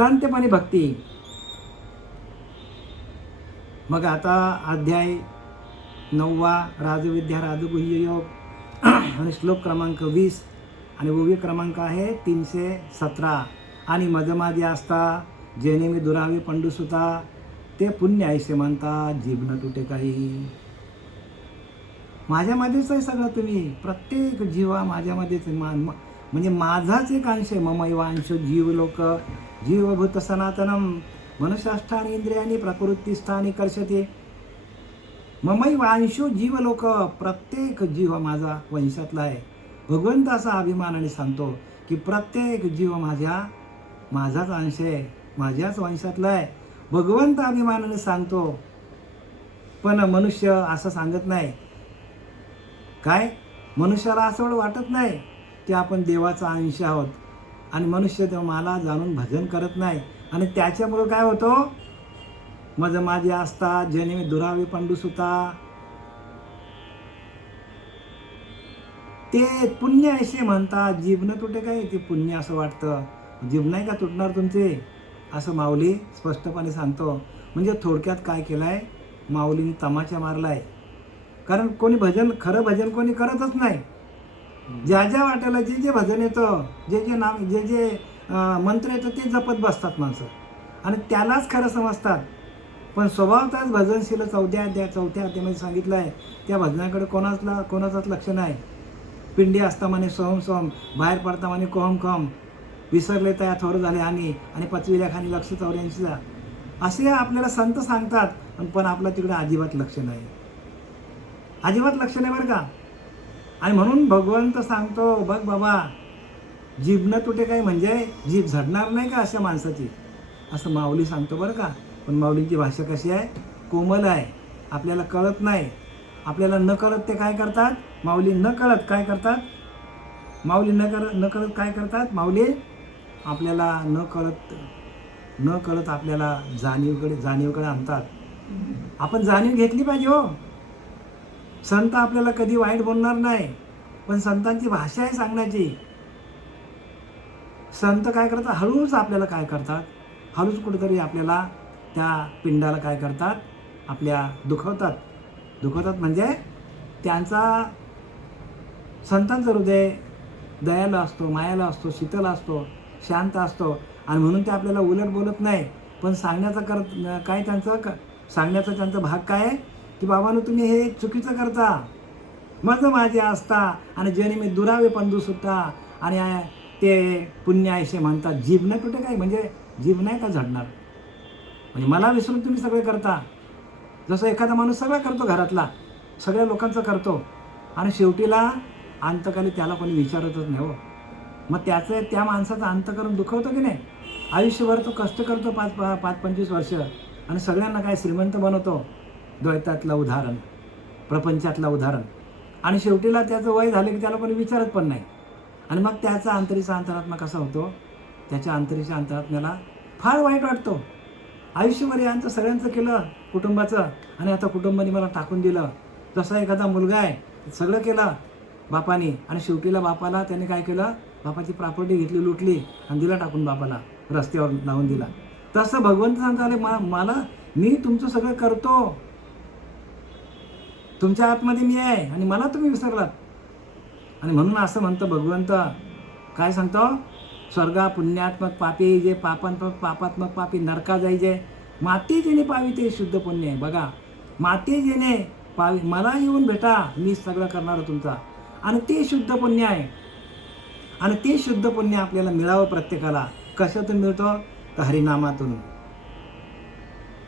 शांतपणे भक्ती. मग आता अध्याय 9वा राजविद्या राजगुह्य योग आणि श्लोक क्रमांक 20 आणि ओवी क्रमांक आहे 317. आणि मजमाजी असता जेणे मी दुरावे पंडुसुता ते पुण्य ऐसे म्हणता जीभ न तुटे काही. माझ्यामध्येच आहे सगळं. तुम्ही प्रत्येक जीवा माझ्यामध्येच म्हणजे माझाच एक अंश आहे. ममैव अंश जीव लोक जीवभूत सनातनम मनुष्याष्टानी इंद्रियानी प्रकृतीस्थानी कर्षते. ममैव अंशो जीव लोक, प्रत्येक जीव माझा वंशातला आहे. भगवंत असा अभिमानाने सांगतो की प्रत्येक जीव माझाच अंश आहे, माझ्याच वंशातला आहे. भगवंत अभिमानाने सांगतो. पण मनुष्य असं सांगत नाही. काय मनुष्याला असं वाटत नाही की आपण देवाचा अंश आहोत. आणि मनुष्य देव मला जाणून भजन करत नाही. आणि त्याच्यामुळं काय होतं, मज माझे असता जने दुरावे पंडुसुता ते पुण्य असे म्हणतात जीभ न तुटे काय. ते पुण्य असं वाटतं. जीभ नाही का तुटणार तुमचे, असं माऊली स्पष्टपणे सांगतो. म्हणजे थोडक्यात काय केलं आहे, माऊलीने तमाचा मारला आहे. कारण कोणी खरं भजन कोणी करतच नाही. ज्या ज्या वाट्याला जे जे भजन येतं, जे जे नाम जे जे मंत्र येतं ते जपत बसतात माणसं आणि त्यालाच खरं समजतात. पण स्वभावतःच भजनशील 4थ्या अध्यायामध्ये सांगितलं आहे, त्या भजनाकडे कोणाचंच लक्ष नाही. पिंडी असता म्हणे सोहम सोहम, बाहेर पडता म्हणे कोहम कोहम, विसरले त्या थोर झाले आणि 5वील्या खाली लक्ष 84चा, असे आपल्याला संत सांगतात. पण आपलं तिकडे अजिबात लक्ष नाही, अजिबात लक्ष नाही बरं का. आणि म्हणून भगवंत सांगतो, बघ बाबा जीभ न तुटे काही, म्हणजे जीभ झडणार नाही का अशा माणसाची, असं माऊली सांगतो बरं का. पण माऊलीची भाषा कशी आहे, कोमल आहे. आपल्याला कळत नाही. आपल्याला न कळत ते काय करतात, माऊली न कळत काय करतात, माऊली न कळत काय करतात, माऊली आपल्याला न कळत आपल्याला जाणीवकडे आणतात. आपण जाणीव घेतली पाहिजे हो. संत आपल्याला कधी वाईट बोलणार नाही, पण संतांची भाषा आहे सांगण्याची. संत काय करतात, हळूच आपल्याला काय करतात, हळूच कुठेतरी आपल्याला त्या पिंडाला काय करतात, आपल्या दुखवतात म्हणजे त्यांचा संतांचं हृदय दयाला असतो, मायाला असतो, शीतल असतो, शांत असतो. आणि म्हणून ते आपल्याला उलट बोलत नाही. पण सांगण्याचा त्यांचा भाग काय आहे की बाबांनो तुम्ही हे चुकीचं करता, मज माझे असता आणि जने मी दुरावे पंडू सुटता आणि ते पुण्य ऐसे म्हणतात जीभ न तुटे काय. म्हणजे जीभ नाही का झडणार, म्हणजे मला विसरून तुम्ही सगळे करता. जसं एखादा माणूस सगळं करतो, घरातला सगळ्या लोकांचं करतो आणि शेवटीला अंतकाली त्याला कोणी विचारतच नाही हो. मग त्या माणसाचा अंतकरण दुखवतो की नाही. आयुष्यभर तो कष्ट करतो 5-25 वर्ष आणि सगळ्यांना काय श्रीमंत बनवतो, द्वैतातलं उदाहरण, प्रपंचातलं उदाहरण. आणि शेवटीला त्याचं वय झालं की त्याला कोणी विचारत पण नाही. आणि मग त्याचा अंतरात्मा कसा होतो, त्याच्या अंतरात्म्याला फार वाईट वाटतो. आयुष्यभर यांचं सगळ्यांचं केलं कुटुंबाचं आणि आता कुटुंबाने मला टाकून दिलं. तसा एखादा मुलगा आहे, सगळं केलं बापाने आणि शेवटीला बापाला त्याने काय केलं, बापाची प्रॉपर्टी घेतली, लुटली आणि दिला टाकून बापाला, रस्त्यावर लावून दिला. तसं भगवंत सांगताले मी तुमचं सगळं करतो, तुमच्या आतमध्ये मी आहे आणि मला तुम्ही विसरलात. आणि म्हणून असं म्हणतं भगवंत, काय सांगतो, स्वर्गा पुण्यात्मक पापी जे पापात्मक पापी नरका जाई जे माती जेणे पावी ते शुद्ध पुण्य आहे. बघा, माती जेणे पावी, मला येऊन भेटा, मी सगळं करणार तुमचा, आणि ते शुद्ध पुण्य आहे. आणि ते शुद्ध पुण्य आपल्याला मिळावं प्रत्येकाला. कशातून मिळतो, तर हरिनामातून.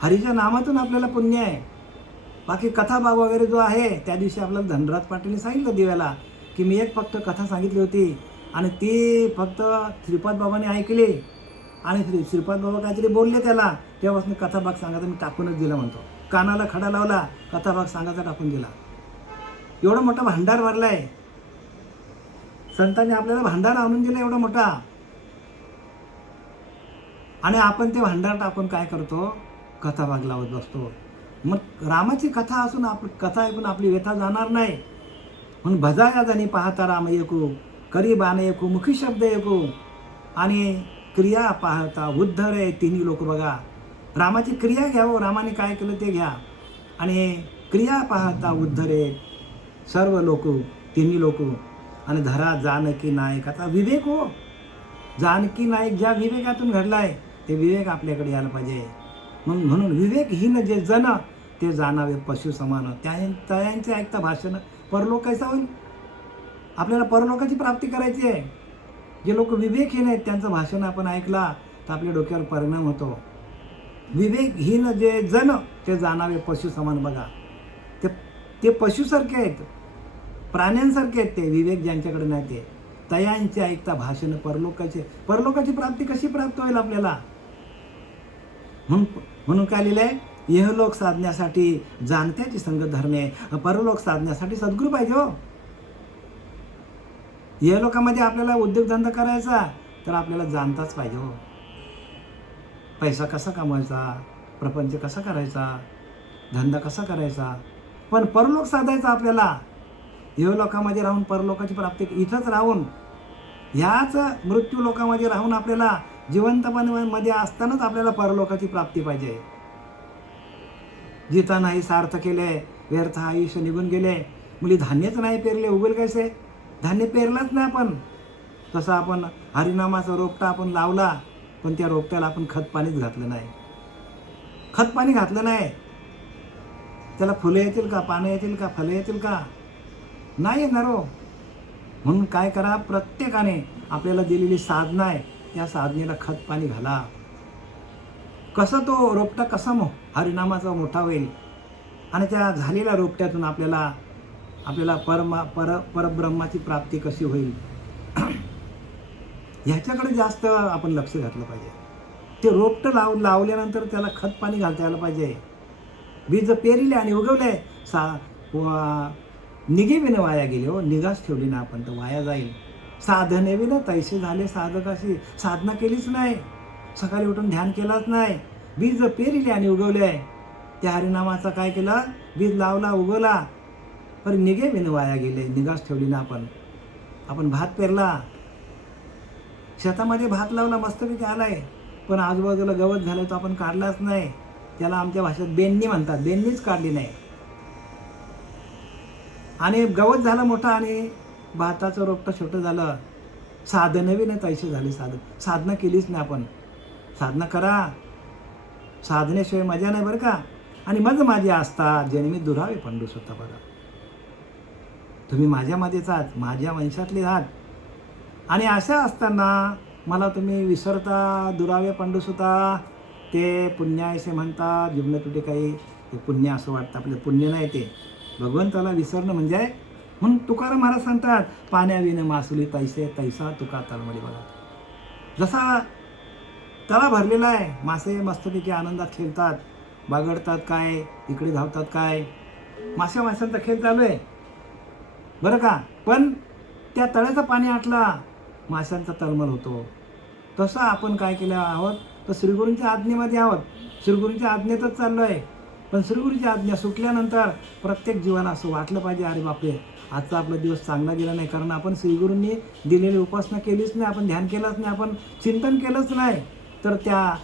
हरीच्या नामातून आपल्याला पुण्य आहे. बाकी कथा भाग वगैरे जो आहे, त्या दिवशी आपल्याला धनराज पाटीलने सांगितलं दिव्याला की मी एक फक्त कथा सांगितली होती आणि ती फक्त श्रीपाद बाबाने ऐकली आणि श्रीपाद बाबा काहीतरी बोलले त्याला, तेव्हापासून कथा भाग सांगायचा मी टाकूनच दिला म्हणतो. कानाला खडा लावला, कथा भाग सांगायचा टाकून दिला. एवढा मोठा भांडार भरलाय संतांनी आपल्याला, भांडार आणून दिला एवढा मोठा. आणि आपण ते भांडार टाकून काय करतो, कथा भाग लावत बसतो. मग रामाची कथा असून कथा ऐकून आपली व्यथा जाणार नाही. म्हणून भजाया जणी पाहता राम ऐकू, करी बाण ऐकू, मुखी शब्द ऐकू. आणि क्रिया पाहता उद्धरे तिन्ही लोक. बघा, रामाची क्रिया घ्या हो, रामाने काय केलं ते घ्या. आणि क्रिया पाहता उद्धरे सर्व लोक, तिन्ही लोक. आणि धरा जानकी नायक. आता विवेक हो, जानकी नायक ज्या विवेकातून घडलाय ते विवेक आपल्याकडे यायला पाहिजे. म्हणून विवेकहीन जे जन ते जाणावे पशु समान. त्यांचे ऐकता भाषण परलोक कैसा होईल. आपल्याला परलोकाची प्राप्ती करायची आहे. जे लोक विवेकहीन आहेत त्यांचं भाषण आपण ऐकला तर आपल्या डोक्यावर परिणाम होतो. विवेकहीन जे जन ते जाणावे पशु समान. बघा, ते पशुसारखे आहेत, प्राण्यांसारखे आहेत ते. विवेक ज्यांच्याकडे नाही ते तयांचे ऐकता भाषण परलोकाची प्राप्ती कशी प्राप्त होईल आपल्याला. म्हणून काय लिहिलंय, इहलोक साधण्यासाठी जाणत्याची संगत धरणे, परलोक साधण्यासाठी सद्गुरू पाहिजे हो. इहलोकामध्ये आपल्याला उद्योगधंदा करायचा तर आपल्याला जाणताच पाहिजे हो. पैसा कसा कमवायचा, प्रपंच कसा करायचा, धंदा कसा करायचा. पण परलोक साधायचा आपल्याला. इहलोकामध्ये राहून परलोकाची प्राप्ती, इथंच राहून ह्याच मृत्यू लोकामध्ये राहून आपल्याला जिवंतपणामध्ये असतानाच आपल्याला परलोकाची प्राप्ती पाहिजे. जिता नाही सार्थ केले, व्यर्थ आयुष्य निघून गेले. मुली धान्यच नाही पेरले, उगेल कैसे. धान्य पेरलंच नाही आपण. तसं आपण हरिनामाचा रोपटा आपण लावला, पण त्या रोपट्याला आपण खत पाणीच घातलं नाही. खत पाणी घातलं नाही, त्याला फुलं येतील का, पानं येतील का, फलं येतील का, नाही येणार हो. म्हणून काय करा, प्रत्येकाने आपल्याला दिलेली साधना आहे त्या साधनेला खत पाणी घाला. कसं तो रोपटा कसा हरिनामाचा मोठा होईल. आणि त्या झालेल्या रोपट्यातून आपल्याला परब्रह्माची प्राप्ती कशी होईल ह्याच्याकडे जास्त आपण लक्ष घातलं पाहिजे. ते रोपटं लावल्यानंतर त्याला खत पाणी घालता यायला पाहिजे. बीज पेरिले आणि उगवले, निघे विन वाया गेले हो. निगाच ठेवली ना आपण तर वाया जाईल. साधने विन तैसे झाले साधकाशी. साधना केलीच नाही, सकाळी उठून ध्यान केलाच नाही. बीज पेरिले आणि उगवले. त्या हरिनामाचा काय केलं, बीज लावला, उगवला, पण निघे विन वाया गेले. निगाच ठेवली ना आपण भात पेरला, शेतामध्ये भात लावला, मस्तपैकी आलाय, पण आजूबाजूला गवत झालं तर आपण काढलाच नाही. त्याला आमच्या भाषेत बेंडणी म्हणतात, बेंडणीच काढली नाही. आणि गवत झालं मोठं आणि भाताचं रोपटं छोटं झालं. साधने बी नाही तैसे झाले. साधना केलीच नाही आपण. साधना करा, साधनेशिवाय मजा नाही बरं का. आणि मज माझी आस्था जन्मी दुरावे पंडू सुद्धा. बघा, तुम्ही माझ्यामध्येच आहात, माझ्या वंशातले आहात. आणि अशा असताना मला तुम्ही विसरता, दुरावे पंडूसुता. ते पुण्यायसे म्हणतात, जीवन तुटे काही. ते पुण्य असं वाटतं, आपलं पुण्य नाही ते. भगवंताला विसरणं म्हणजे. म्हणून तुकाराम महाराज सांगतात, पाण्याविने मासुली तैसे तैसा तुका तळमळी. बघा, जसा तळा भरलेला आहे, मासे मस्तपैकी आनंदात खेळतात, बागडतात काय, इकडे धावतात काय, माशांचा खेळ चालू आहे बरं का. पण त्या तळ्याचं पाणी आटला, माशांचा तळमळ होतो. तसं आपण काय केलं आहोत, तर श्रीगुरूंच्या आज्ञेमध्ये आहोत, श्रीगुरूंच्या आज्ञेतच चाललो आहे. पण श्रीगुरूची आज्ञा सुटल्यानंतर प्रत्येक जीवाला असं वाटलं पाहिजे, अरे बापरे, आजचा आपला दिवस चांगला गेला नाही. कारण आपण श्रीगुरूंनी दिलेली उपासना केलीच नाही, आपण ध्यान केलंच नाही, आपण चिंतन केलंच नाही. तर त्या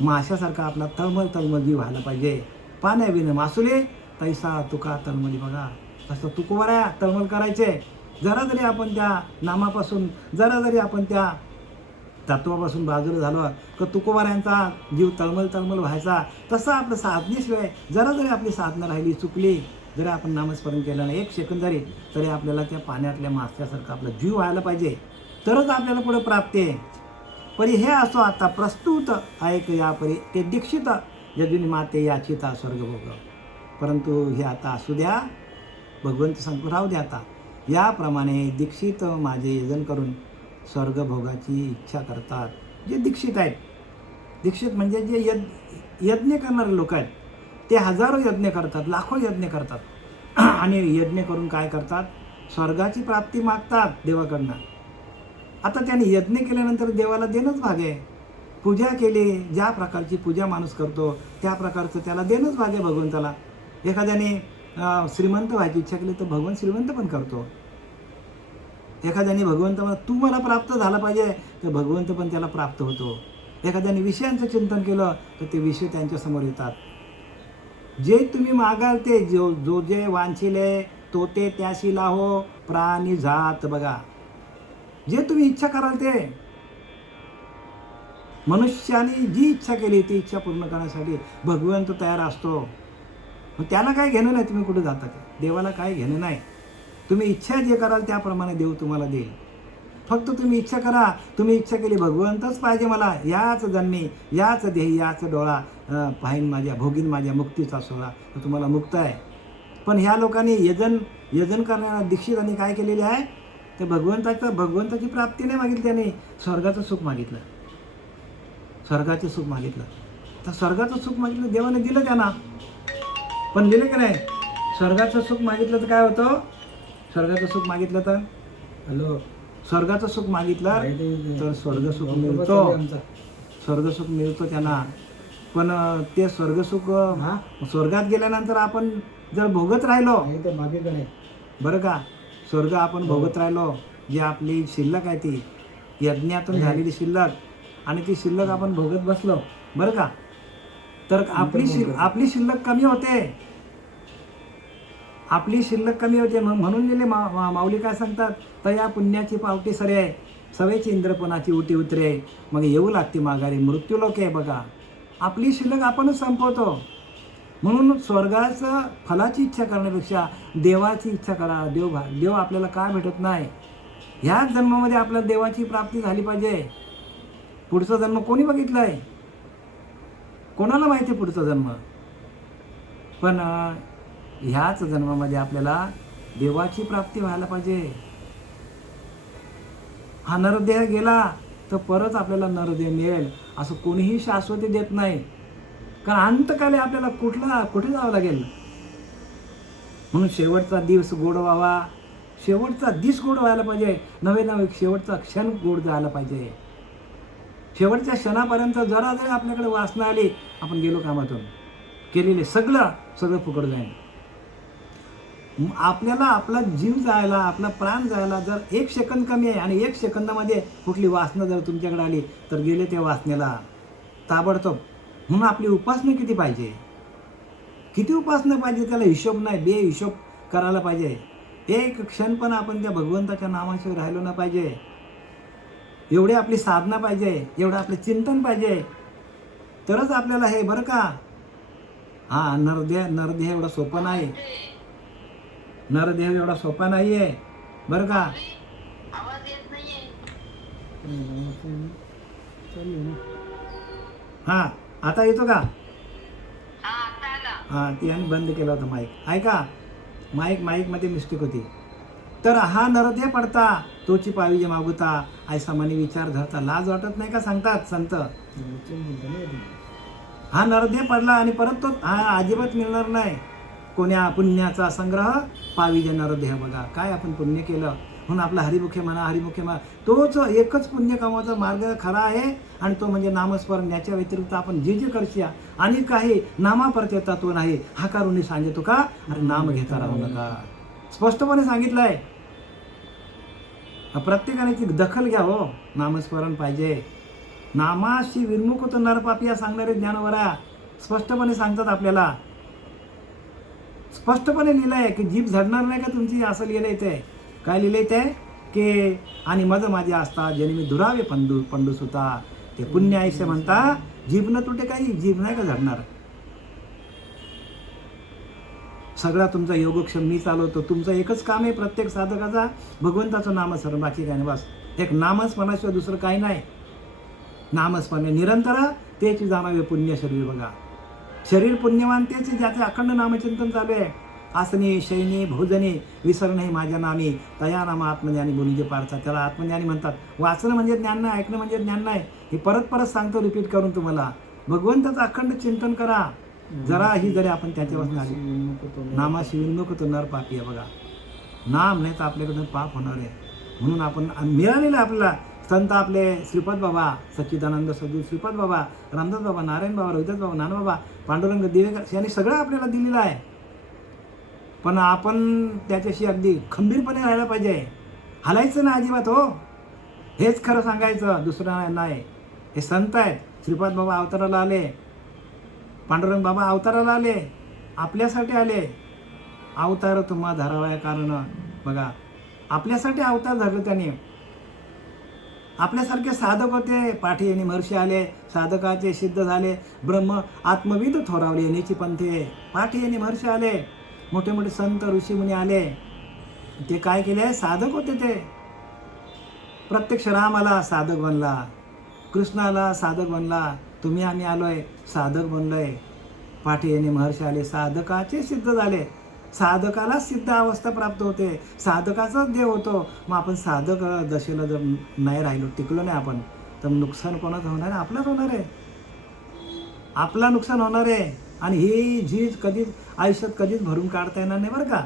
माशासारखा आपला तळमळ जीव व्हायला पाहिजे. पाण्याविने मासुले तैसा तुका तळमळी. बघा, तसं तुकोबऱ्या तळमळ करायचे. जरा जरी आपण त्या नामापासून, जरा जरी आपण त्या तत्वापासून बाजूला झालो तर तुकोबाऱ्यांचा जीव तळमळ व्हायचा. तसं आपलं साधनेशिवाय जरा जरी आपली साधना राहिली, चुकली, जरी आपण नामस्मरण केलं नाही एक सेकंद जरी, तरी आपल्याला त्या पाण्यातल्या मास्यासारखा आपला जीव व्हायला पाहिजे. तरच आपल्याला पुढे प्राप्ती आहे. परी हे असो आता प्रस्तुत ऐक या परी ते दीक्षित यजुनी माते याचिता स्वर्गभोग. परंतु हे आता असू द्या, भगवंत सांगतो राहू द्या आता. याप्रमाणे दीक्षित माझे यजन करून स्वर्गभोगाची इच्छा करतात. जे दीक्षित आहेत, दीक्षित म्हणजे जे यज्ञ करणारे लोक आहेत, ते हजारो यज्ञ करतात, लाखो यज्ञ करतात. आणि यज्ञ करून काय करतात, स्वर्गाची प्राप्ती मागतात देवाकडनं. आता त्याने यज्ञ केल्यानंतर देवाला देणंच भाग आहे. पूजा केली, ज्या प्रकारची पूजा माणूस करतो त्या प्रकारचं त्याला देणंच भाग आहे भगवंताला. एखाद्याने श्रीमंत व्हायची इच्छा केली तर भगवान श्रीमंत पण करतो. एखाद्याने भगवंत तू मला प्राप्त झाला पाहिजे, तर भगवंत पण त्याला प्राप्त होतो. एखाद्याने विषयांचं चिंतन केलं तर ते विषय त्यांच्यासमोर येतात. जे तुम्ही मागाल ते जो जे वांछिले तो ते त्याशी लाहो प्राणी जात. बघा, जे तुम्ही इच्छा कराल ते मनुष्याने जी इच्छा केली ती इच्छा पूर्ण करण्यासाठी भगवंत तयार असतो. मग त्याला काय घेणं नाही तुम्ही कुठे जाता ते. देवाला काय घेणं नाही. तुम्ही इच्छा जे कराल त्याप्रमाणे देव तुम्हाला देईल. फक्त तुम्ही इच्छा करा. तुम्ही इच्छा केली भगवंतच पाहिजे मला, याच जन्मी याच देही याच डोळा पाहीन माझ्या भोगीन माझ्या मुक्तीचा सोहळा, तर तुम्हाला मुक्त आहे. पण ह्या लोकांनी यजन करणाऱ्या दीक्षितांनी काय केलेले आहे, ते भगवंताची प्राप्ती नाही मागितली, त्याने स्वर्गाचं सुख मागितलं. स्वर्गाचं सुख मागितलं. तर स्वर्गाचं सुख मागितलं, देवाने दिलं त्यांना. पण दिलं की नाही? स्वर्गाचं सुख मागितलं तर काय होतं? स्वर्गाचं सुख मागितलं तर स्वर्गाचं सुख मागितलं तर स्वर्गसुख मिळतो. स्वर्गसुख मिळतो त्यांना. पण ते स्वर्गसुख स्वर्गात गेल्यानंतर आपण जर भोगत राहिलो, बरं का, स्वर्ग आपण भोगत राहिलो, जी आपली शिल्लक आहे ती यज्ञातून झालेली शिल्लक, आणि ती शिल्लक आपण भोगत बसलो, बरं का, तर आपली शिल्लक कमी होते. आपली शिल्लक कमी होते. म्हणून गेले माऊली काय सांगतात, तया पुण्याची पावटी सरे आहे, सवेची इंद्रपणाची उटी उतरे, मग येऊ लागते माघारी मृत्यू लोक आहे. बघा, आपली शिल्लक आपणच संपवतो. म्हणून स्वर्गाचं फलाची इच्छा करण्यापेक्षा देवाची इच्छा करा. देव आपल्याला काय भेटत नाही. ह्याच जन्मामध्ये आपल्याला देवाची प्राप्ती झाली पाहिजे. पुढचा जन्म कोणी बघितलाय? कोणाला माहिती पुढचा जन्म? पण ह्याच जन्मामध्ये आपल्याला देवाची प्राप्ती व्हायला पाहिजे. हा नरदेह गेला तर परत आपल्याला नरदेह मिळेल असं कोणीही शाश्वती देत नाही. कारण अंतकाली आपल्याला कुठे जावं लागेल. म्हणून शेवटचा दिवस गोड व्हावा. शेवटचा दिवस गोड व्हायला पाहिजे. नवे शेवटचा क्षण गोड जायला पाहिजे. शेवटच्या क्षणापर्यंत जरा जरी आपल्याकडे वासना आली, आपण गेलो कामातून, केलेले सगळं फुकट जाईल. आपल्याला आपला जीव जायला, आपला प्राण जायला जर 1 सेकंद कमी आहे, आणि 1 सेकंदामध्ये कुठली वासना जर तुमच्याकडे आली तर गेले त्या वासनेला ताबडतोब. म्हणून आपली उपासना किती पाहिजे, किती उपासना पाहिजे, त्याला हिशोब नाही, बेहिशोब करायला पाहिजे. 1 क्षण पण आपण त्या भगवंताच्या नामाशिवाय राहिलो ना पाहिजे. एवढी आपली साधना पाहिजे, एवढं आपलं चिंतन पाहिजे, तरच आपल्याला हे, बरं का. नरदेह एवढा सोपा नाही. नरदेह एवढा सोपा नाही आहे, बरं का. आता येतो का? त्याने बंद केला होता माईक. ऐका, माईकमध्ये मिस्टेक होती. तर हा नरदेह पडता तोची पावी जे मागुता, ऐसा मनी विचार धरता. लाज वाटत नाही का सांगतात संत. हा नरदेह पडला आणि परत तो अजिबात मिळणार नाही. कोण्या पुण्याचा संग्रह पाविजे नरदेह. बघा, काय आपण पुण्य केलं म्हणून आपला हरिमुखे म्हणा. तोच एकच पुण्य कमवायचा मार्ग खरा आहे, आणि तो म्हणजे नामस्मरण. याच्या व्यतिरिक्त आपण जे करशीया आणि काही नामापरते तत्व नाही. हा कारुणी सांगतो का, अरे नाम घेता राहू नका. स्पष्टपणे सांगितलंय. प्रत्येकाने दखल घ्या हो. नामस्मरण पाहिजे. नामाशी विन्मुख होतो नरपापी, सांगणारे ज्ञानवरा स्पष्टपणे सांगतात आपल्याला. स्पष्टपणे लिहिलंय की जीभ झडणार नाही का तुमची, असं लिहिलंय ते. काय लिहिलंय ते की आणि मज माझे असता जन्मी दुरावे पंडू सुता, ते पुण्य आयुष्य म्हणता जीभ न तुटे, काही जीभ नाही का झडणार. सगळा तुमचा योगक्षम मी चालवतो. तुमचं एकच काम आहे प्रत्येक साधकाचा, भगवंताचं नामस्मरण, बाकी काय नाही. बस एक नामस्मरणाशिवाय दुसरं काही नाही. नामस्मरण निरंतर तेच जाणावे पुण्य शरीर. बघा, शरीर पुण्यवान तेच ज्याचे अखंड नामचिंतन चालू आहे. आसनी शयनी भोजनी विसर नाही माझ्या नामी, तया नाम आत्मज्ञानी बोलीजे पारचा. त्याला आत्मज्ञानी म्हणतात. वाचणं म्हणजे ज्ञान नाही, ऐकणं म्हणजे ज्ञान नाही. हे परत सांगतो, रिपीट करून तुम्हाला. भगवंताचं अखंड चिंतन करा. जरी आपण त्याच्यापासून आली. नामाशी विन्मुख तो नर पापी आहे. बघा, नाम नाही तर आपल्याकडून पाप होणार आहे. म्हणून आपण मिळालेलं आपल्याला संत आपले श्रीपाद बाबा, सच्चिदानंद सद्गुरू श्रीपाद बाबा, रामदास बाबा, नारायण बाबा, रविदास बाबा, नानाबाबा, पांडुरंग, दिवेकर यांनी सगळं आपल्याला दिलेलं आहे. पण आपण त्याच्याशी अगदी खंबीरपणे राहायला पाहिजे. हलायचं ना अजिबात हो. हेच खरं सांगायचं, दुसरं नाही. हे संत आहेत. श्रीपाद बाबा अवताराला आले, पांडुरंग बाबा अवताराला आले, आपल्यासाठी आले. अवतार तुम्हा धरावाय कारण. बघा, आपल्यासाठी अवतार धरले त्यांनी. आपल्यासारखे साधक होते, पाठी आणि महर्षी आले, साधकाचे सिद्ध झाले, ब्रह्म आत्मविद थोरावले येण्याची पंथे. पाठी आणि महर्षी आले, मोठे मोठे संत ऋषीमुनी आले. ते काय केले? साधक होते ते. प्रत्यक्ष रामाला साधक बनला, कृष्णाला साधक बनला, तुम्ही आम्ही आलोय साधक बनलोय. पाठी आणि महर्षी आले, साधकाचे सिद्ध झाले. साधकाला सिद्ध अवस्था प्राप्त होते, साधकाचाच देव होतो. मग आपण साधक दशेला जर नाही राहिलो, टिकलो नाही आपण, तर नुकसान कोणाचं होणार आहे? आपलंच होणार आहे. आपला नुकसान होणार आहे. आणि ही झीज कधीच आयुष्यात कधीच भरून काढता येणार नाही बरं का.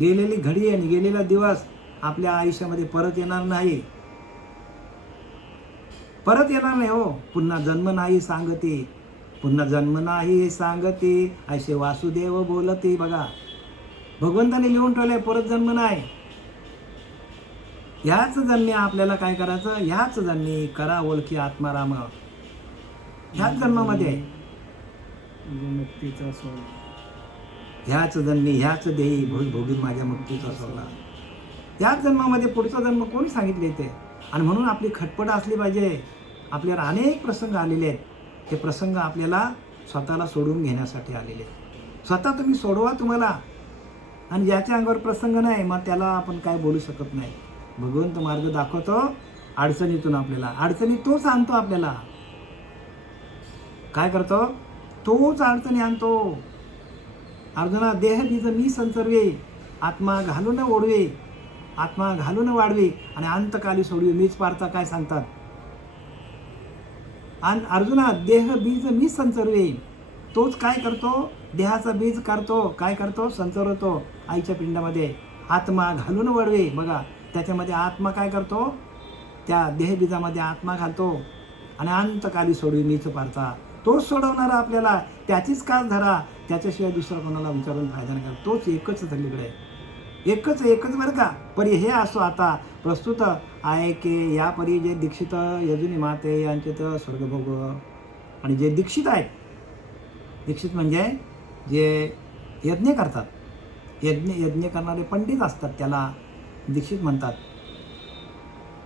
गेलेली घडी आणि गेलेला दिवस आपल्या आयुष्यामध्ये परत येणार नाही, परत येणार नाही हो. पुन्हा जन्म नाही सांगती, पुन्हा जन्म नाही सांगती, ऐसे वासुदेव बोलती. बघा, भगवंताने लिहून ठेवलंय, परत जन्म नाही. ह्याच जन्मी आपल्याला काय करायचं? ह्याच जन्मी करा ओळखी आत्माराम. ह्याच जन्मामध्ये मुक्तीचा सोहळा, ह्याच जन्मी ह्याच देही भोगी माझ्या मुक्तीचा सोहळा. ह्याच जन्मामध्ये पुढचा जन्म कोणी सांगितले ते? आणि म्हणून आपली खटपट असली पाहिजे. आपल्याला अनेक प्रसंग आलेले आहेत. हे प्रसंग आपल्याला स्वतःला सोडून घेण्यासाठी आलेले आहेत. स्वतः तुम्ही सोडवा तुम्हाला. आणि ज्याच्या अंगावर प्रसंग नाही, मग त्याला आपण काय बोलू शकत नाही. भगवंत मार्ग दाखवतो अडचणीतून. आपल्याला अडचणी तोच आणतो. आपल्याला काय करतो? तोच अडचणी आणतो. अर्जुना, देह बीज मी संसर्वे, आत्मा घालून ओढवे, आत्मा घालून वाढवे, आणि अंतकाली सोडवे मीच पारता. काय सांगतात? अर्जुना, देह बीज मी संसर्वे. तोच काय करतो? देहाचा बीज करतो. काय करतो? संचरवतो आईच्या पिंडामध्ये. आत्मा घालून वळवे. बघा, त्याच्यामध्ये आत्मा काय करतो? त्या देहबीजामध्ये आत्मा घालतो, आणि अंतकाली सोडवी मीच पारता. तोच सोडवणारा आपल्याला. त्याचीच कास धरा, त्याच्याशिवाय दुसरा कोणाला विचारून फायदा नाही. तोच एकच सगळीकडे, एकच बरं का. परी हे असो आता प्रस्तुत आहे की या परी जे दीक्षित यजुनी माते यांचे तर स्वर्गभोग. आणि जे दीक्षित आहेत, दीक्षित म्हणजे जे यज्ञ करतात, यज्ञ करणारे पंडित असतात, त्याला दीक्षित म्हणतात.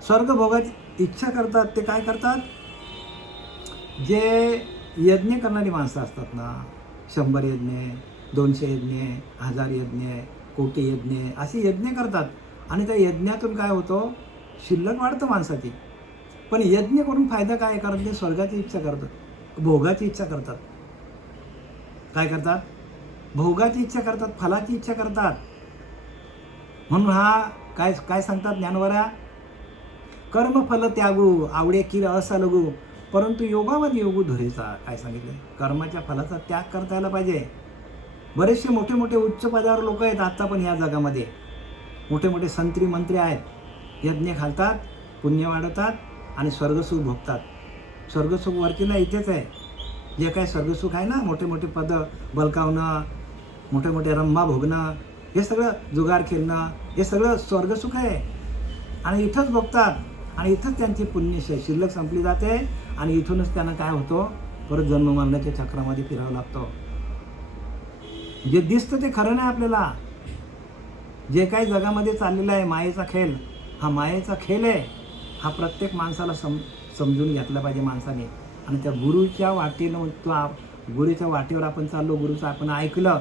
स्वर्गभोगाची इच्छा करतात. ते काय करतात? जे यज्ञ करणारी माणसं असतात ना, 100 यज्ञ, 200 यज्ञ, 1000 यज्ञ, कोटी यज्ञ, असे यज्ञ करतात. आणि त्या यज्ञातून काय होतं? शिल्लक वाढतं माणसाची. पण यज्ञ करून फायदा काय? कारण ते स्वर्गाची इच्छा करतात, भोगाची इच्छा करतात. काय करतात? भोगाची इच्छा करतात, फलाची इच्छा करतात. म्हणून हा काय सांगतात ज्ञानवरा? कर्मफल त्यागू आवडे किर असा लगू, परंतु योगामध्ये योगू धुरेचा. काय सांगितलं? कर्माच्या फलाचा त्याग करता यायला पाहिजे. बरेचसे मोठे मोठे उच्च पदावर लोक आहेत आत्ता पण या जगामध्ये. मोठे मोठे संत्री मंत्री आहेत. यज्ञ घालतात, पुण्य वाढवतात, आणि स्वर्गसुख भोगतात. स्वर्गसुख वरती नाही, इथेच आहे. जे काय स्वर्गसुख आहे ना, मोठे मोठे पदं बलकावणं, मोठे मोठे रंभा भोगणं, हे सगळं जुगार खेळणं, हे सगळं स्वर्गसुख आहे. आणि इथंच भोगतात, आणि इथंच त्यांची पुण्य शिल्लक संपली जाते. आणि इथूनच त्यांना काय होतो? परत जन्म मरण्याच्या चक्रामध्ये फिरावं लागतं. जे दिसतं ते खरं नाही आपल्याला. जे काही जगामध्ये चाललेलं आहे मायेचा खेळ, हा मायेचा खेळ आहे. हा प्रत्येक माणसाला समजून घेतला पाहिजे माणसाने. आणि त्या गुरुच्या वाटेनं गुरुच्या वाटेवर आपण चाललो, गुरुचं आपण ऐकलं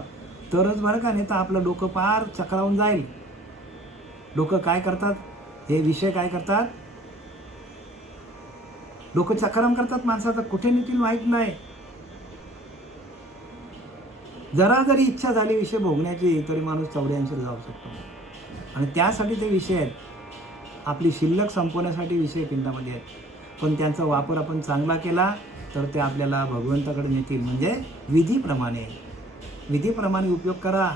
तरच बरं का. नाही तर आपलं डोकं पार चक्रावून जाईल. डोकं काय करतात? हे विषय काय करतात? डोकं चक्राम करतात माणसाचं. कुठे नेतील माहीत नाही. जरा जरी इच्छा झाली विषय भोगण्याची, तरी माणूस 84 जाऊ शकतो. आणि त्यासाठी ते विषय आहेत. आपली शिल्लक संपवण्यासाठी विषय पिंडामध्ये आहेत. पण त्यांचा वापर आपण चांगला केला तर ते आपल्याला भगवंताकडे नेतील. म्हणजे विधीप्रमाणे उपयोग करा.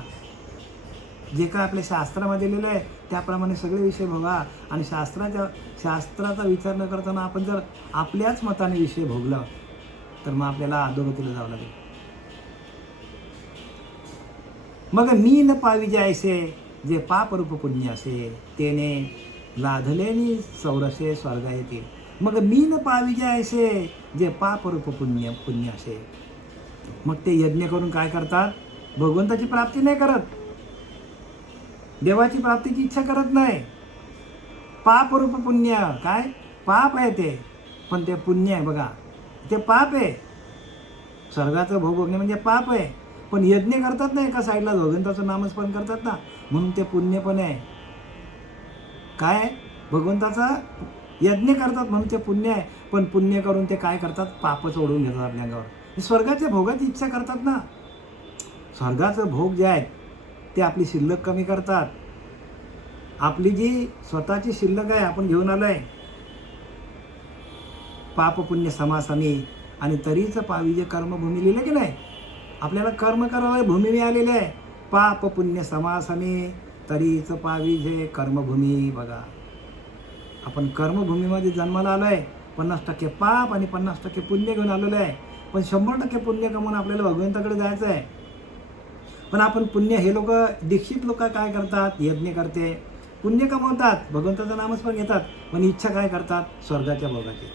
जे काय आपल्या शास्त्रामध्ये लिहिलं आहे त्याप्रमाणे सगळे विषय भोगा. आणि शास्त्राचा विचार न करताना आपण जर आपल्याच मताने विषय भोगलं तर मग आपल्याला अधोगतीला जावं लागेल. मग मी न पावी जे ऐसे जे पापरूप पुण्य असे, तेने लाधलेनी चौरसे स्वर्गा येते. मग मीन पाविजे ऐसे जे पाप रूप पुण्य पुण्य असे. मग ते यज्ञ करून काय करतात? भगवंताची प्राप्ती नाही करत, देवाची प्राप्तीची इच्छा करत नाही. पाप रूप पुण्य, काय पाप आहे ते, पण ते पुण्य आहे बघा. ते पाप आहे. स्वर्गाचं भोग भोगणे म्हणजे पाप आहे, पण यज्ञ करतात ना एका साईडला, भगवंताचं नामस्मरण करतात ना, म्हणून ते पुण्य पण आहे. काय भगवंताचा यज्ञ करतात म्हणून ते पुण्य आहे, पण पुण्य करून ते काय करतात? पापच ओढून घेतात आपल्या अंगावर. स्वर्गाच्या भोगाची इच्छा करतात ना. स्वर्गाचं भोग जे आहेत ते आपली शिल्लक कमी करतात. आपली जी स्वतःची शिल्लक आहे आपण घेऊन आलोय, पाप पुण्य समासमी, आणि तरीच पाविजे कर्मभूमी लिहिले की नाही. आपल्याला कर्म करायला भूमी मिळालेली आहे. पाप पुण्य समासमी तरीच पाविजे कर्मभूमी. बघा, आपण कर्मभूमीमध्ये जन्माला आलो आहे. 50% पाप आणि 50% पुण्य घेऊन आलेलं आहे. पण 100% पुण्य कमवून आपल्याला भगवंताकडे जायचं आहे. पण आपण पुण्य, हे लोक दीक्षित लोक काय करतात? यज्ञ करते, पुण्य कमवतात, भगवंताचं नामस्मरण घेतात, पण इच्छा काय करतात? स्वर्गाच्या भोगाची.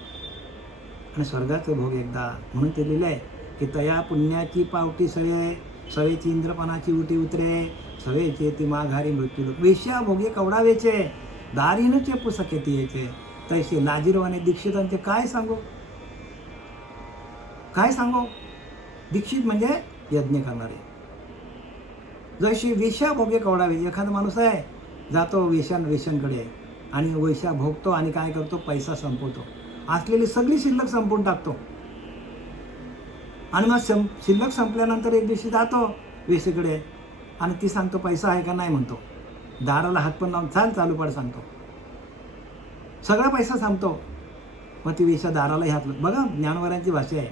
आणि स्वर्गाचे भोग एकदा, म्हणून ते लिहिलं आहे की तया पुण्याची पावटी सवे, सवेची इंद्रपणाची उटी उतरे, सवेचे ती माघारी मृत्यू. वेश्या भोगे कवडावेचे, दारीनं चेपू सकेती यायचे. तैसे लाजीरवाने दीक्षितांचे काय सांगू, काय सांगू. दीक्षित म्हणजे यज्ञ करणारे. जशी वेश्या भोगे कवडावे. एखादा माणूस आहे, जातो वेश्यांकडे आणि वेश्या भोगतो आणि काय करतो? पैसा संपवतो, असलेली सगळी शिल्लक संपवून टाकतो. आणि मग शिल्लक संपल्यानंतर एक दिवशी जातो वेश्येकडे आणि ती सांगतो पैसा आहे का? नाही म्हणतो. दाराला हात पण लावून चालू पड सांगतो. सगळा पैसा संपतो. मग ती वेश्या दाराला हात, बघा ज्ञानवरांची भाषा आहे.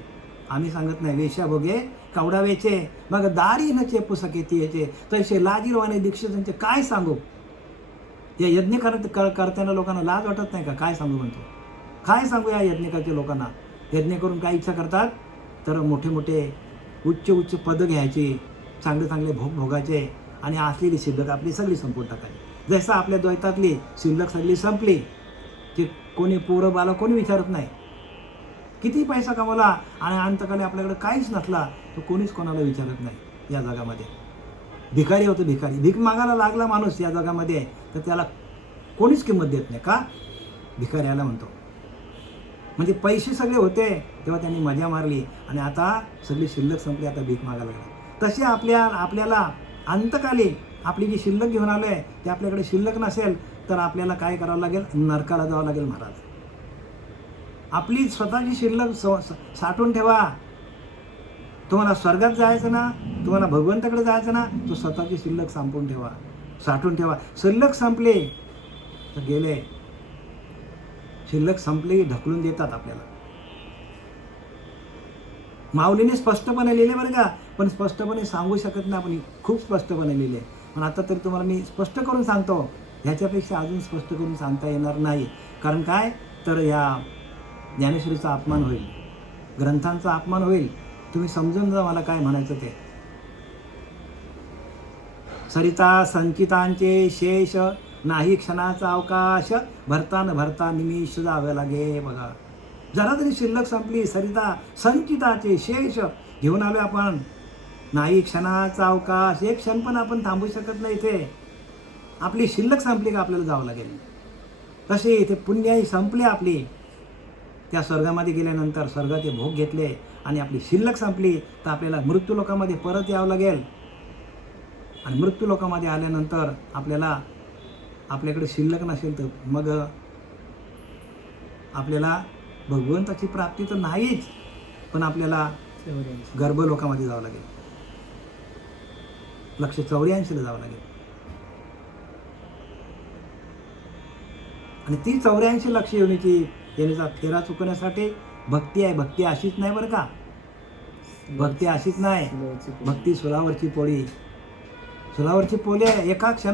आम्ही सांगत नाही. वेश्या भोगे कवडावेचे, मग दारी न चेपू सकेती याचे, तसे लाजीरवाने दीक्षितांचे काय सांगू. या यज्ञ करताना लोकांना लाज वाटत नाही का? काय सांगू म्हणतो. काय सांगू या यज्ञ करते लोकांना. यज्ञ करून काय इच्छा करतात? तर मोठे मोठे उच्च पदं घ्यायची, चांगले चांगले भोग भोगायचे, आणि असलेली शिल्लक आपली सगळी संपून टाकायची. जसं आपल्या द्वैतातली शिल्लक सगळी संपली की कोणी पोरं बाला कोणी विचारत नाही. किती पैसा कमवला आणि अंतकाली आपल्याकडे काहीच नसला तर कोणीच कोणाला विचारत नाही या जगामध्ये. भिकारी होतो, भिकारी. भीक मागायला लागला माणूस या जगामध्ये तर त्याला कोणीच किंमत देत नाही. का? भिकाऱ्याला म्हणतो. म्हणजे पैसे सगळे होते तेव्हा त्यांनी मजा मारली आणि आता सगळी शिल्लक संपली, आता भीक मागायला लागली. तसे आपल्याला अंतकाली आपली जी शिल्लक घेऊन आलो आहे ते आपल्याकडे शिल्लक नसेल तर आपल्याला काय करावं लागेल? नरकाला जावं लागेल महाराज. आपली स्वतःची शिल्लक साठवून ठेवा. तुम्हाला स्वर्गात जायचं ना, तुम्हाला भगवंताकडे जायचं ना, तो स्वतःची शिल्लक संपवून ठेवा, साठवून ठेवा. शिल्लक संपले तर गेले. शिल्लक संपली ढकलून देतात आपल्याला. माऊलीने स्पष्टपणे लिहिले बरं का, पण स्पष्टपणे सांगू शकत नाही आपण. खूप स्पष्टपणे लिहिले, पण आता तरी तुम्हाला मी स्पष्ट करून सांगतो. ह्याच्यापेक्षा अजून स्पष्ट करून सांगता येणार नाही. कारण काय? तर या ज्ञानेश्वरीचा अपमान होईल, ग्रंथांचा अपमान होईल. तुम्ही समजून जा मला काय म्हणायचं ते. सरिता संचितांचे शेष, नाही क्षणाचा अवकाश, भरता न भरता निमिष जावे लागे. बघा, जरा तरी शिल्लक संपली. सरिता संचिताचे शेष घेऊन आलो आपण. नाही क्षणाचा अवकाश, एक क्षण पण आपण थांबू शकत नाही इथे. आपली शिल्लक संपली का आपल्याला जावं लागेल. तसे इथे पुण्याही संपली आपली. त्या स्वर्गामध्ये गेल्यानंतर स्वर्गाचे भोग घेतले आणि आपली शिल्लक संपली तर आपल्याला मृत्यू लोकामध्ये परत यावं लागेल. आणि मृत्यू लोकामध्ये आल्यानंतर आपल्याकडे शिल्लक नसेल तर मग आपल्याला भगवंताची प्राप्ती तर नाहीच, पण आपल्याला गर्भलोकामध्ये जावं लागेल. 184ला जावं लागेल. आणि ती 84 लक्ष येण्याचा फेरा चुकवण्यासाठी भक्ती आहे. भक्ती अशीच नाही बरं का. भक्ती अशीच नाही. भक्ती सुलावरची पोळी. सुलावरची पोळी आहे. एका क्षण